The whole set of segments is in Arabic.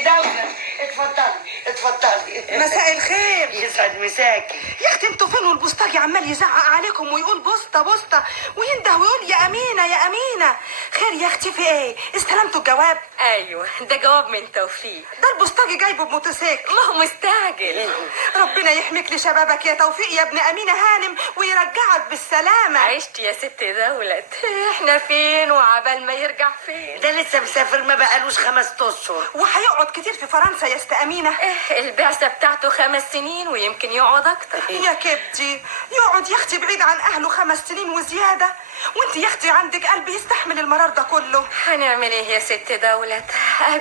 دولة، اتفضلي اتفضلي. مساء الخير. يسعد مساكي. يا اختي انتوا فين والبوسطجي عمال يزعق عليكم ويقول بوسطه بوسطه وينده ويقول يا امينه يا امينه. خير يا اختي في ايه؟ استلمتوا الجواب؟ ايوه ده جواب من توفيق. ده البوسطجي جايبه بموتوسيكل. ما هو مستعجل. ربنا يحميك لشبابك يا توفيق يا ابن امينه هانم ويرجعك بالسلامه. عشت يا ست دولت. احنا فين وعبال ما يرجع فين؟ ده لسه مسافر ما بقالوش 5 اشهر. وهيقعد كتير في فرنسا يا است امينه؟ البعثة بتاعته 5 سنين ويمكن يقعد اكتر. يا كبدي يقعد يا اختي بعيد عن اهله 5 سنين وزياده، وانت يا اختي عندك قلب يستحمل المرار ده كله. هنعمل ايه يا ست دولت؟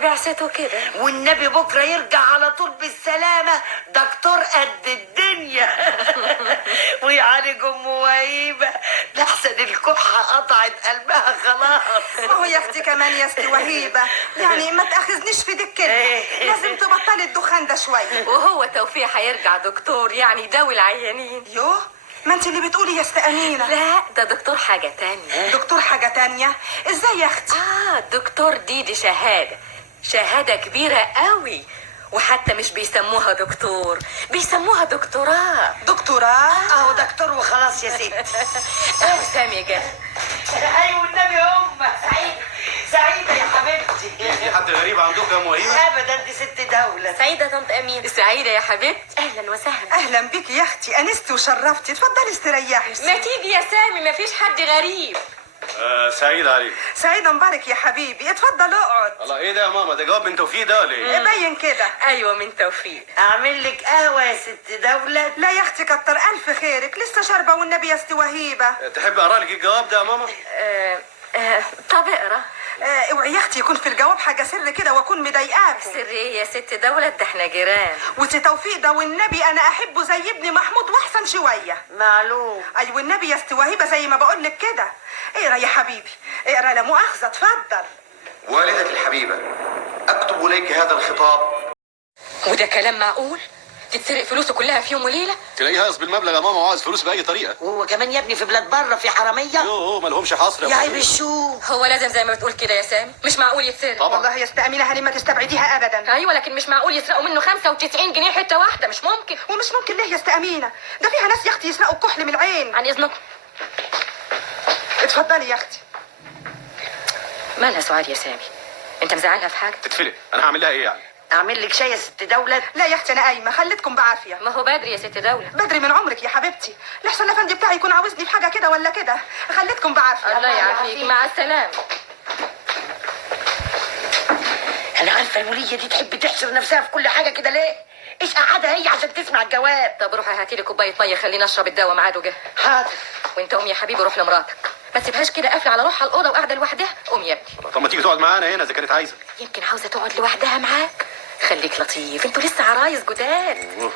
بعثته كده. والنبي بكره يرجع على طول بالسلامه، دكتور قد الدنيا. ويعالج ام وهيبه لحسن الكحه قطعت قلبها خلاص. ما هو يا اختي كمان يا اختي وهيبه، يعني ما تاخذنيش في دي الكلمه، لازم تبطلي الدخان ده شويه. وهو توفيق هيرجع دكتور يعني يداوي العيانين. يوه ما انت اللي بتقولي يا است امينه. لا ده دكتور حاجة تانية. دكتور حاجه تانية؟ ازاي يا اختي؟ دكتور دي شهادة كبيرة قوي، وحتى مش بيسموها دكتور، بيسموها دكتوراه. دكتوراه؟ اهو دكتور وخلاص يا ست. اهو سامي جه. ايوه والنبي سعيده يا حبيبتي. في حد غريب عندكم يا مهيبه؟ ابدا دي ست دوله. سعيدة طنط أمين. سعيدة يا حبيبتي. أهلا وسهلا. اهلا بيكي يا اختي، انستي وشرفتي، اتفضلي استريحي. ما تيجي يا سامي، مفيش حد غريب. سعيد عليك. سعيده مبارك يا حبيبي، اتفضل اقعد. الله ايه ده يا ماما؟ ده جواب من توفيق ده ولا ايه؟ باين كده. أيوة من توفيق. اعمل لك قهوه يا ست دوله؟ لا يا اختي كتر الف خيرك، لسه شاربه والنبي يا است وهيبه. تحب اقرا لك الجواب ده يا ماما؟ طب اقرا. اوعي يا اختي يكون في الجواب حاجه سر كده واكون مضايقاكم. سر ايه يا ست دولة؟ ده احنا جيران. وسي توفيق ده والنبي انا احبه زي ابني محمود واحسن شويه. معلوم. ايوه النبي يا است وهيبه زي ما بقول لك كده. اقرا يا حبيبي اقرا، لا مؤاخذه، اتفضل. والدتي الحبيبه، اكتب اليك هذا الخطاب. وده كلام معقول؟ تتسرق فلوسه كلها في يوم وليلة؟ تلاقيه هايص بالمبلغ يا ماما وعايز فلوس باي طريقه. وهو كمان يا ابني في بلاد بره في حراميه. يوه ما لهمش حصر يا عيب الشوف. هو لازم زي ما بتقول كده يا سامي؟ مش معقول يتسرق. طبعا. والله يا است امينه هاني ما تستبعديها ابدا. ايوه لكن مش معقول يسرقوا منه 95 جنيه حته واحده، مش ممكن. ومش ممكن ليه يا است امينه؟ ده فيها ناس يا اختي يسرقوا الكحل من العين. عن اذنك. اتفضلي يا اختي. مالها سعاد يا سامي؟ انت مزعلها في حاجه؟ تتفلق. انا هعمل لها ايه يعني؟ اعمل لك شاي يا ست دوله؟ لا يا اختي انا قايمه، خليتكم بعافيه. ما هو بدري يا ست دولة. بدري من عمرك يا حبيبتي، لحسن الافندي بتاعي يكون عاوزني في حاجه كده ولا كده. خليتكم بعافيه. الله يعافيك، مع السلامه. انا عارفه الوليه دي تحب تحشر نفسها في كل حاجه كده ليه؟ ايش قعدها هي عشان تسمع الجواب؟ طب روحي هاتي لي كوبايه ميه، خليني اشرب الدواء ميعاده جه. حاضر. وانت قوم يا حبيبي روح لمراتك، ما تسيبهاش كده قافله على روحها الاوضه وقاعده لوحدها. قوم يا ابني. طب ما تيجي تقعد معانا هنا اذا كانت عايزه. يمكن عاوزه تقعد لوحدها معاك. خليك لطيف، انتوا لسه عرايس جداد.